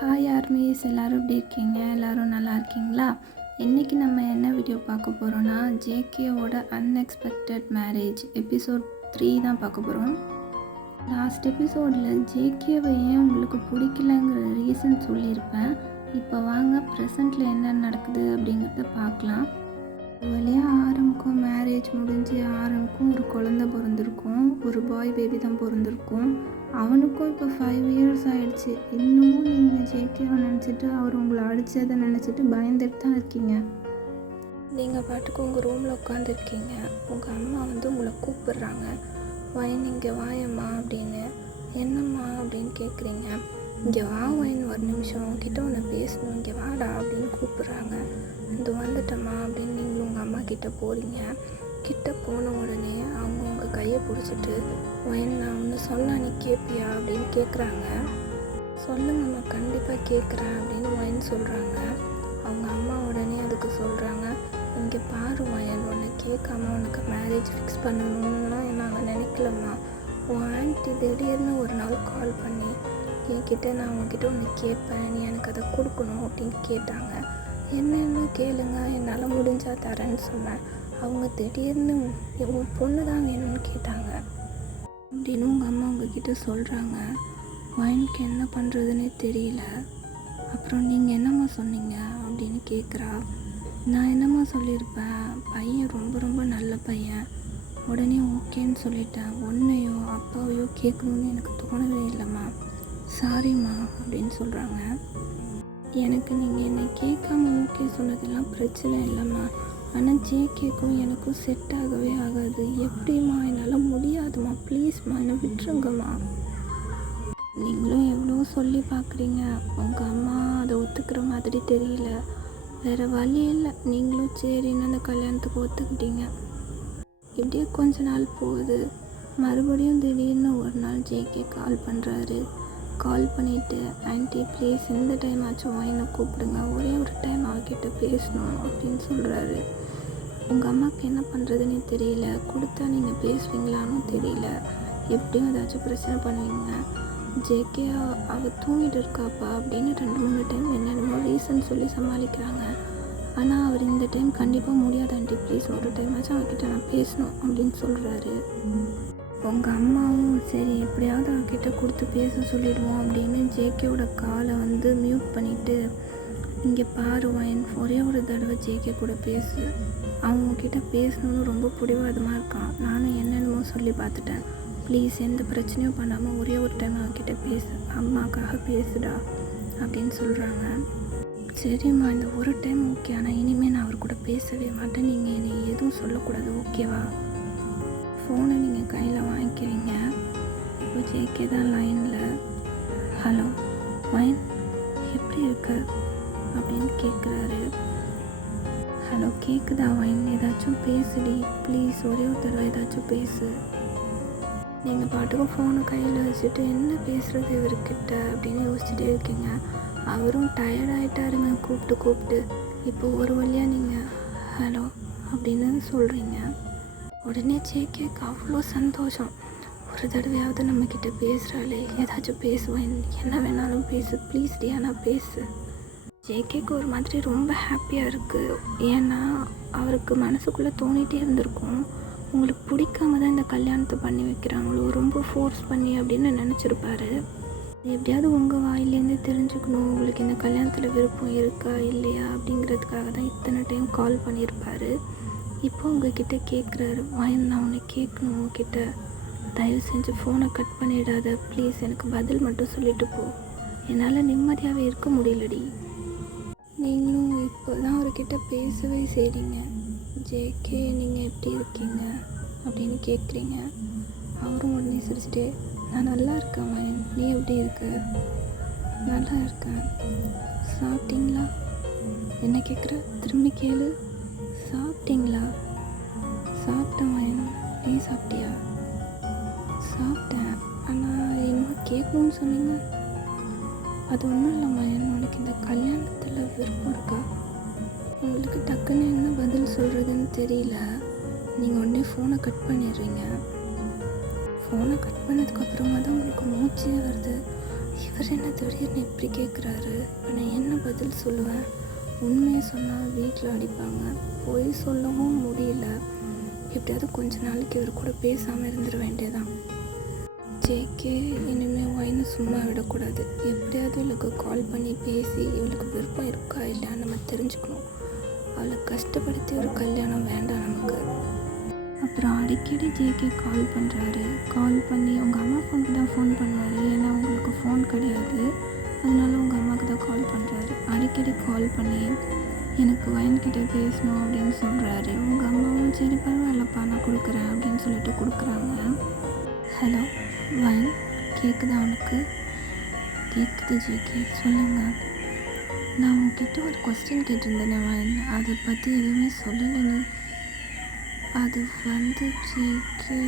Hi armies, எல்லோரும் எப்படி இருக்கீங்க? எல்லோரும் நல்லா இருக்கீங்களா? இன்றைக்கி நம்ம என்ன வீடியோ பார்க்க போகிறோன்னா, ஜேகேவோட அன்எக்ஸ்பெக்டட் மேரேஜ் எபிசோட் 3 தான் பார்க்க போகிறோம். லாஸ்ட் எபிசோடில் ஜேகேவை ஏன் உங்களுக்கு பிடிக்கலங்கிற ரீசன் சொல்லியிருப்பேன். இப்போ வாங்க ப்ரெசண்ட்டில் என்ன நடக்குது அப்படிங்கிறத பார்க்கலாம். வழியாக ஆரம்புக்கும் மேரேஜ் முடிஞ்சு ஆரம்புக்கும் ஒரு குழந்த பிறந்திருக்கும். ஒரு பாய் பேபி தான் பிறந்திருக்கும். அவனுக்கும் இப்போ 5 years ஆகிடுச்சு. இன்னமும் நீங்கள் ஜேகேவை நினச்சிட்டு அவர் உங்களை அடித்ததை நினச்சிட்டு பயந்துட்டு தான் இருக்கீங்க. நீங்கள் பாட்டுக்கு உங்கள் ரூமில் உட்காந்துருக்கீங்க. உங்கள் அம்மா உங்களை கூப்பிடுறாங்க. வைன் இங்கே வாயம்மா அப்படின்னு. என்னம்மா அப்படின்னு கேட்குறீங்க. இங்கே வா வைன், ஒரு நிமிஷம் உங்ககிட்ட ஒன்று பேசணும், இங்கே வாடா அப்படின்னு கூப்பிட்றாங்க. இந்த வந்துட்டம்மா அப்படின்னு நீங்களும் உங்கள் அம்மா கிட்டே போகிறீங்க. கிட்ட போன உடனே அவங்க உங்கள் கையை பிடிச்சிட்டு, வைன் நான் ஒன்று சொன்னால் நீ கேட்பியா அப்படின்னு கேட்குறாங்க. சொல்லுங்கம்மா, கண்டிப்பாக கேட்குறேன் அப்படின்னு வைன் சொல்கிறாங்க. அவங்க அம்மா உடனே அதுக்கு சொல்கிறாங்க, இங்கே பாரு வைன், உன்னை கேட்காம உனக்கு மேரேஜ் ஃபிக்ஸ் பண்ணணும்னா நாங்கள் நினைக்கலம்மா. உன் ஆன்ட்டி திடீர்னு ஒரு நாள் கால் பண்ணி என்கிட்ட நான் உங்ககிட்ட ஒன்று கேட்பேன், நீ எனக்கு அதை கொடுக்கணும் அப்படின்னு கேட்டாங்க. என்னென்ன கேளுங்க, என்னால் முடிஞ்சால் தரேன்னு சொன்னேன். அவங்க திடீர்னு உன் பொண்ணு தான் வேணும்னு கேட்டாங்க அப்படின்னு உங்கள் அம்மா உங்ககிட்ட சொல்கிறாங்க. வைனுக்கு என்ன பண்ணுறதுன்னே தெரியல. அப்புறம் நீங்கள் என்னம்மா சொன்னீங்க அப்படின்னு கேட்குறா. நான் என்னம்மா சொல்லியிருப்பேன், பையன் ரொம்ப ரொம்ப நல்ல பையன், உடனே ஓகேன்னு சொல்லிட்டேன். உன்னையோ அப்பாவையோ கேட்கணுன்னு எனக்கு தோணவே இல்லைம்மா, சாரிம்மா அப்படின்னு சொல்கிறாங்க. எனக்கு நீங்கள் என்னை கேட்காம ஓகே சொன்னதெல்லாம் பிரச்சனை இல்லைம்மா, ஆனால் ஜேகேக்கும் எனக்கும் செட் ஆகவே ஆகாது. எப்படிம்மா, என்னால் முடியாதும்மா, ப்ளீஸ்மா என்னை விட்டுருங்கம்மா. நீங்களும் எவ்வளோ சொல்லி பார்க்குறீங்க, உங்கள் அம்மா அதை ஒத்துக்கிற மாதிரி தெரியல. வேறு வழி இல்லை, நீங்களும் சரின்னு அந்த கல்யாணத்துக்கு ஒத்துக்கிட்டீங்க. இப்படியே கொஞ்ச நாள் போகுது. மறுபடியும் திடீர்னு ஒரு நாள் ஜேகே கால் பண்ணுறாரு. கால் பண்ணிவிட்டு, ஆன்ட்டி ப்ளீஸ் இந்த டைம் ஆச்சும் வைனை கூப்பிடுங்க, ஒரே ஒரு டைம் அவகிட்ட பேசணும் அப்படின்னு சொல்கிறாரு. உங்கள் அம்மாவுக்கு என்ன பண்ணுறதுன்னு தெரியல. கொடுத்தா நீங்கள் பேசுவீங்களான்னு தெரியல. எப்படியும் ஏதாச்சும் பிரச்சனை பண்ணுவீங்க. ஜேகே அவள் தூங்கிட்டு இருக்காப்பா அப்படின்னு 2-3 டைம் என்னென்னமோ ரீசன் சொல்லி சமாளிக்கிறாங்க. ஆனால் அவர் இந்த டைம் கண்டிப்பாக முடியாது ஆன்ட்டி, ப்ளீஸ் ஒரு டைம் ஆச்சும் அவகிட்ட நான் பேசணும் அப்படின்னு சொல்கிறாரு. உங்கள் அம்மாவும் சரி எப்படியாவது அவகிட்ட கொடுத்து பேச சொல்லிடுவோம் அப்படின்னு ஜேகேவோட காலை மியூட் பண்ணிவிட்டு, இங்கே பாரு வைன், ஒரே ஒரு தடவை ஜேகே கூட பேசு, அவங்கக்கிட்ட பேசணுன்னு ரொம்ப பிடிவாதமாக இருக்கான். நானும் என்னென்னமோ சொல்லி பார்த்துட்டேன், ப்ளீஸ் எந்த பிரச்சனையும் பண்ணாமல் ஒரே ஒரு டைம் அவகிட்ட பேசு, அம்மாக்காக பேசுடா அப்படின்னு சொல்கிறாங்க. சரிம்மா, இந்த ஒரு டைம் ஓகே, ஆனால் இனிமேல் நான் அவர் கூட பேசவே மாட்டேன், நீங்கள் என்னை எதுவும் சொல்லக்கூடாது, ஓகேவா? ஃபோனை நீங்கள் கையில் வாங்கிக்கிறீங்க. இப்போ ஜேகே தான் லைனில். ஹலோ வைன், எப்படி இருக்கு அப்படின்னு கேட்குறாரு. ஹலோ கேட்குதா வைன், ஏதாச்சும் பேசுடி ப்ளீஸ், ஒரே ஒரு தடவை ஏதாச்சும் பேசு. நீங்கள் பாட்டுக்கு ஃபோனை கையில் வச்சுட்டு என்ன பேசுகிறது இவர்கிட்ட அப்படின்னு யோசிச்சுட்டே இருக்கீங்க. அவரும் டயர்டாகிட்டாருங்க கூப்பிட்டு. இப்போ ஒரு வழியாக நீங்கள் ஹலோ அப்படின்னு சொல்கிறீங்க. உடனே ஜேகேக்கு அவ்வளோ சந்தோஷம். ஒரு தடவையாவது நம்மக்கிட்ட பேசுகிறாளே, ஏதாச்சும் பேசுவேன், என்ன வேணாலும் பேசு ப்ளீஸ் டியானா பேசு. ஜேகேக்கு ஒரு மாதிரி ரொம்ப ஹாப்பியாக இருக்குது. ஏன்னா அவருக்கு மனசுக்குள்ளே தோணிகிட்டே இருந்திருக்கும், உங்களுக்கு பிடிக்காம தான் இந்த கல்யாணத்தை பண்ணி வைக்கிறாங்களோ, ரொம்ப ஃபோர்ஸ் பண்ணி அப்படின்னு நினச்சிருப்பாரு. எப்படியாவது உங்கள் வாயிலேருந்து தெரிஞ்சுக்கணும் உங்களுக்கு இந்த கல்யாணத்தில் விருப்பம் இருக்கா இல்லையா அப்படிங்கிறதுக்காக தான் இத்தனை டைம் கால் பண்ணியிருப்பார். இப்போ உங்ககிட்ட கேட்குறாரு, வைன் நான் உன்னை கேட்கணும் உங்ககிட்ட, தயவு செஞ்சு ஃபோனை கட் பண்ணிடாத ப்ளீஸ், எனக்கு பதில் மட்டும் சொல்லிட்டு போ, என்னால் நிம்மதியாகவே இருக்க முடியலடி. நீங்களும் இப்போ தான் அவர்கிட்ட பேசவே செய்கிறீங்க. ஜேகே நீங்கள் எப்படி இருக்கீங்க அப்படின்னு கேட்குறீங்க. அவரும் உடனே சிரிச்சிட்டே, நான் நல்லா இருக்கேன் வைன், நீ எப்படி இருக்க? நல்லா இருக்கேன். சாப்பிட்டீங்களா? என்ன கேட்குற, திரும்பி கேளு. சாப்பிட்டீங்களா? சாப்பிட்டேன் வைன், நீ சாப்பிட்டியா? சாப்பிட்டேன், ஆனால் என்ன கேட்கணும்னு சொன்னீங்க? அது ஒன்றும் இல்லை வைன், உனக்கு இந்த கல்யாணத்தில் விருப்பம் இருக்கா? உங்களுக்கு டக்குன்னு என்ன பதில் சொல்கிறதுன்னு தெரியல. நீங்கள் உடனே ஃபோனை கட் பண்ணிடுறீங்க. ஃபோனை கட் பண்ணதுக்கப்புறமா தான் உங்களுக்கு மூச்சே வருது. இவர் என்ன திடீர்னு இப்படி கேட்குறாரு? நான் என்ன பதில் சொல்லுவேன்? உண்மையை சொன்னால் வீட்டில் அடிப்பாங்க, பொய் சொல்லவும் முடியல. எப்படியாவது கொஞ்ச நாளைக்கு இவர் கூட பேசாமல் இருந்துட வேண்டியதான். ஜேகே இனிமேல் ஒயினை சும்மா விடக்கூடாது. எப்படியாவது இவளுக்கு கால் பண்ணி பேசி இவளுக்கு விருப்பம் இருக்கா இல்லைன்னு நம்ம தெரிஞ்சுக்கணும். அவளை கஷ்டப்படுத்தி ஒரு கல்யாணம் வேண்டாம் நமக்கு. அப்புறம் அடிக்கடி ஜேகே கால் பண்ணுறாரு. கால் பண்ணி உங்கள் அம்மா ஃபோனுக்கு தான் ஃபோன் பண்ணுவார். ஏன்னா உங்களுக்கு ஃபோன் கிடையாது, அதனால உங்கள் அம்மாவுக்கு தான் கால் பண்ணுறாரு. அடிக்கடி கால் பண்ணி எனக்கு ஒயின்கிட்ட பேசணும் அப்படின்னு சொல்கிறாரு. உங்கள் அம்மாவும் சரி பரவாயில்லப்பா நான் கொடுக்குறேன் அப்படின்னு சொல்லிட்டு கொடுக்குறாங்க. ஹலோ ஒயின், கேட்குதா உனக்கு? கேட்குது ஜேகே, சொல்லுங்கள். நான் உங்ககிட்ட ஒரு கொஸ்டின் கேட்டிருந்தேனே ஒயின், அதை பற்றி எதுவுமே சொல்லலை நீ. அது ஜேகே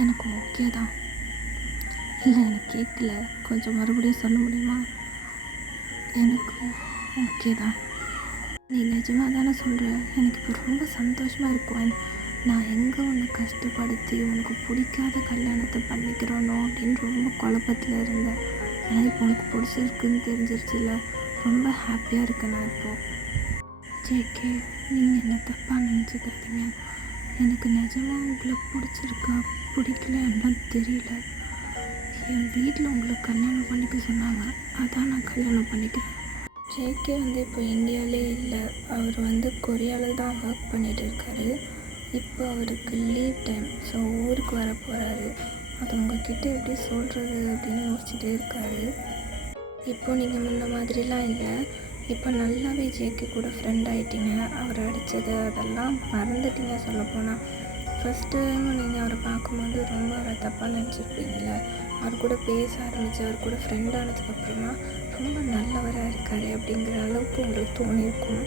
எனக்கு ஓகே தான். இல்லை எனக்கு கேட்கல, கொஞ்சம் மறுபடியும் சொல்ல முடியுமா? எனக்கு ஓகே தான். நீ நிஜமாக தானே சொல்கிற? எனக்கு இப்போ ரொம்ப சந்தோஷமாக இருக்கும். நான் எங்கே உன்னை கஷ்டப்படுத்தி உனக்கு பிடிக்காத கல்யாணத்தை பண்ணிக்கிறோனோ அப்படின்னு ரொம்ப குழப்பத்தில் இருந்தேன். ஆனால் இப்போ உனக்கு பிடிச்சிருக்குன்னு தெரிஞ்சிருச்சுல, ரொம்ப ஹாப்பியாக இருக்கேன் நான் இப்போது. ஜேகே, நீங்கள் என்ன தப்பாக நினச்சிக்காதீங்க. எனக்கு நிஜமாக உங்களை பிடிச்சிருக்கா பிடிக்கல என்னன்னு தெரியல. என் வீட்டில் உங்களை கல்யாணம் பண்ணிக்க சொன்னாங்க, அதான் நான் கல்யாணம் பண்ணிக்கிறேன். ஜேகே இப்போ இந்தியாவிலே இல்லை, அவர் கொரியாவில் தான் ஒர்க் பண்ணிகிட்டு இருக்காரு. இப்போ அவருக்கு லீவ் டைம், ஸோ ஊருக்கு வர போகிறாரு. அது உங்ககிட்ட எப்படி சொல்கிறது அப்படின்னு யோசிச்சுட்டே இருக்காரு. இப்போ நீங்கள் முன்ன மாதிரிலாம் இல்லை, இப்போ நல்லாவே ஜேகே கூட ஃப்ரெண்ட் ஆகிட்டீங்க. அவர் அடித்தது அதெல்லாம் மறந்துட்டீங்க. சொல்லப்போனால் ஃபஸ்ட் டைம் நீங்கள் அவரை பார்க்கும்போது ரொம்ப அவரை தப்பாக நினச்சிருப்பீங்கள. அவர் கூட பேச ஆரம்பித்து அவர் கூட ஃப்ரெண்ட் ஆனதுக்கப்புறமா ரொம்ப நல்லவராக இருக்கார் அப்படிங்கிற அளவுக்கு உங்களுக்கு தோணியிருக்கும்.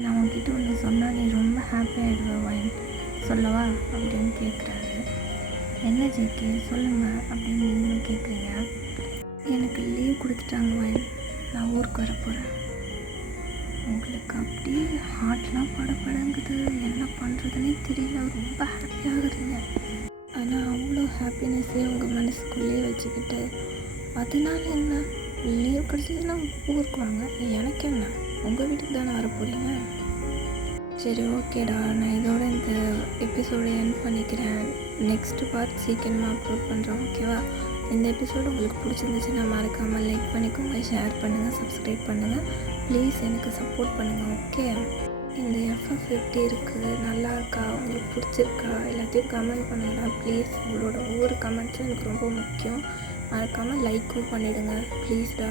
நான் உங்ககிட்ட ஒன்று சொன்னால் நீ ரொம்ப ஹாப்பியாகிடுவேன் ஒயின், சொல்லவா அப்படின்னு கேட்குறாரு. என்ன ஜேகே சொல்லுங்கள் அப்படின்னு நீங்களும் கேட்குறீங்க. எனக்கு லீவ் கொடுத்துட்டாங்க ஒயின், நான் ஊருக்கு வர போகிறேன். உங்களுக்கு அப்படியே ஹார்ட்லாம் படங்குது, என்ன பண்ணுறதுனே தெரியல, ரொம்ப ஹாப்பியாகிறீங்க. ஆனால் அவ்வளோ ஹாப்பினஸ்ஸையும் உங்கள் மனசுக்குள்ளேயே வச்சுக்கிட்டு அதனால என்ன, லீவ் கிடச்சதுன்னா ஊருக்கு வாங்க, எனக்கு என்ன, உங்கள் வீட்டுக்கு தானே வர போகிறீங்க. சரி ஓகேடா, நான் இதோட இந்த எபிசோடை எண்ட் பண்ணிக்கிறேன். நெக்ஸ்ட்டு பார்ட் சீக்கிரமாக அப்லோட் பண்ணுறோம், ஓகேவா? இந்த எபிசோடு உங்களுக்கு பிடிச்சிருந்துச்சுன்னா மறக்காமல் லைக் பண்ணிக்கோங்க, ஷேர் பண்ணுங்கள், சப்ஸ்கிரைப் பண்ணுங்கள். ப்ளீஸ் எனக்கு சப்போர்ட் பண்ணுங்கள், ஓகே? இந்த எஃப்எஃப் எப்படி இருக்குது, நல்லா இருக்கா, உங்களுக்கு பிடிச்சிருக்கா, எல்லாத்தையும் கமெண்ட் பண்ணுங்கடா ப்ளீஸ். உங்களோட ஒவ்வொரு கமெண்ட்ஸும் எனக்கு ரொம்ப முக்கியம். மறக்காமல் லைக்கும் பண்ணிவிடுங்க ப்ளீஸ்டா.